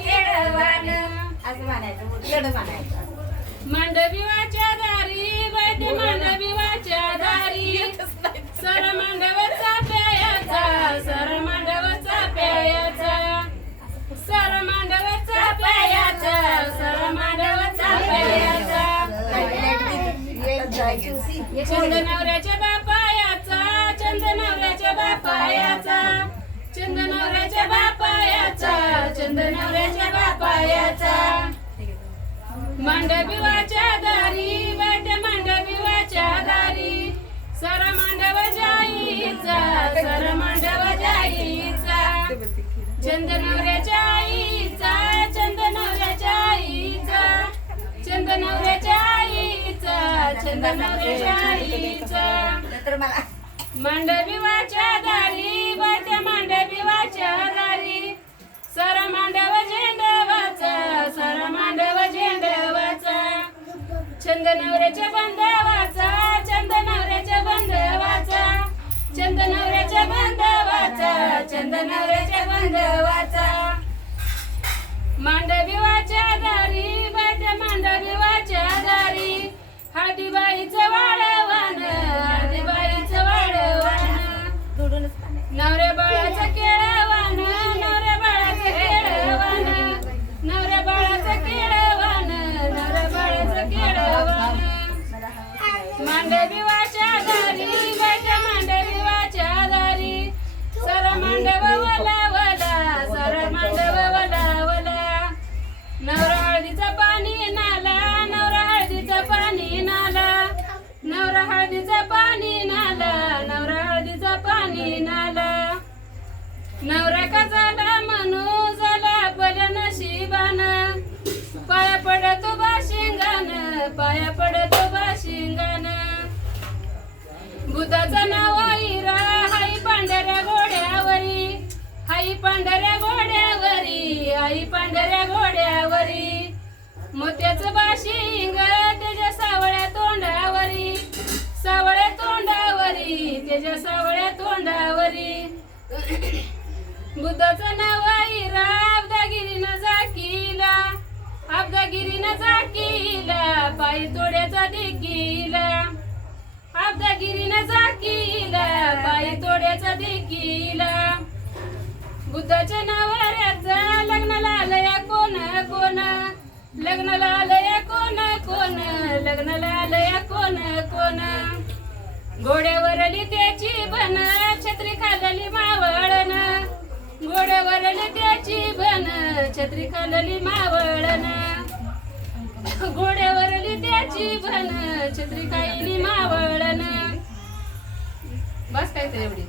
केळवान असं म्हणायचं येडं म्हणायचं मांडविवाच्या दारी. वैद्य चंद नवऱ्याच्या बापायाचा चंद नवऱ्याच्या बापायाचा चंद नवऱ्याच्या बापायाचा चंद नवऱ्याच्या बापायाचा. मांडविवाच्या दारी वाट मांडविवाच्या दारी सर मांडव जाईचा सर मांडव जाईचा. चंद आईचा चंद नवऱ्याच्या आईचा तर मला दारी. दारी सर मांडव झेंडवाचा सर मांडव झेंडवाचा. चंद नवऱ्याच्या बंधवाचा चंद नवऱ्याच्या बंधवाचा. चंद नवऱ्याच्या बंधवाचा चंद नवऱ्याच्या बंधवा हळदीबाईचं वाळवान दुडूनच म्हणायचं नवऱ्या बाळाचं केळवान नवऱ्या बाळाचं केळवान नवऱ्या बाळाचं केळवान नवऱ्या बाळाचं केळवान मांडविवाच्या नवरा हळदीचं पाणी नाला नवरा हळदीचं पाणी नाला. नवरा कचाला म्हणू झाला बल नशिबान पाया पडतो बाशिंगान पाया पडतो बाशिंगान भूताचं नाव इरा. हाई पांढऱ्या घोड्यावरी हाई पांढऱ्या बुद्धाचं नाव हिरा अब्दागिरीनं जाकीला अब्दागिरीनं जाकीला पायी तोड्याचा देखीला. अब्दागिरीनं जाकीला पायी तोड्याचा देखीला. बुद्धाच्या नावाऱ्याचा लग्नाला आलया कोण कोण? लग्नाला आलया कोण कोण? लग्नाला आलया कोण कोण? घोड्यावरली त्याची बन छत्री खाल्ली घोड्यावरली त्याची बन छत्री खालली मावळण. घोड्यावरली त्याची बन छत्री खायली मावळण. बस काय ते एवढी.